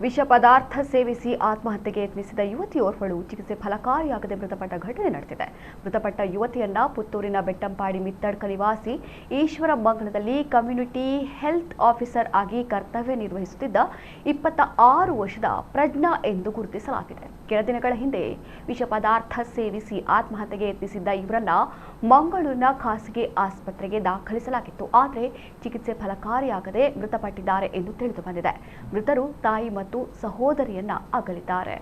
ವಿಷ ಪದಾರ್ಥ ಸೇವಿಸಿ ಆತ್ಮಹತ್ಯೆಗೆ ಯತ್ನಿಸಿದ ಯುವತಿಯೋರ್ವಳು ಚಿಕಿತ್ಸೆ ಫಲಕಾರಿಯಾಗದೆ ಮೃತಪಟ್ಟ ಘಟನೆ ನಡೆದಿದೆ. ಮೃತಪಟ್ಟ ಯುವತಿಯನ್ನ ಪುತ್ತೂರಿನ ಬೆಟ್ಟಂಪಾಡಿ ಮಿತ್ತಡ್ಕ ನಿವಾಸಿ ಈಶ್ವರ ಮಂಗಲದಲ್ಲಿ ಕಮ್ಯುನಿಟಿ ಹೆಲ್ತ್ ಆಫೀಸರ್ ಆಗಿ ಕರ್ತವ್ಯ ನಿರ್ವಹಿಸುತ್ತಿದ್ದ 26 ವರ್ಷದ ಪ್ರಜ್ಞಾ ಎಂದು ಗುರುತಿಸಲಾಗಿದೆ. ಕೆಲ ದಿನಗಳ ಹಿಂದೆ ವಿಷ ಪದಾರ್ಥ ಸೇವಿಸಿ ಆತ್ಮಹತ್ಯೆಗೆ ಯತ್ನಿಸಿದ್ದ ಇವರನ್ನ ಮಂಗಳೂರಿನ ಖಾಸಗಿ ಆಸ್ಪತ್ರೆಗೆ ದಾಖಲಿಸಲಾಗಿತ್ತು. ಆದರೆ ಚಿಕಿತ್ಸೆ ಫಲಕಾರಿಯಾಗದೆ ಮೃತಪಟ್ಟಿದ್ದಾರೆ ಎಂದು ತಿಳಿದು ಬಂದಿದೆ. ಮೃತರು ತಾಯಿ ಮತ್ತು ಸಹೋದರಿಯನ್ನ ಅಗಲಿದ್ದಾರೆ.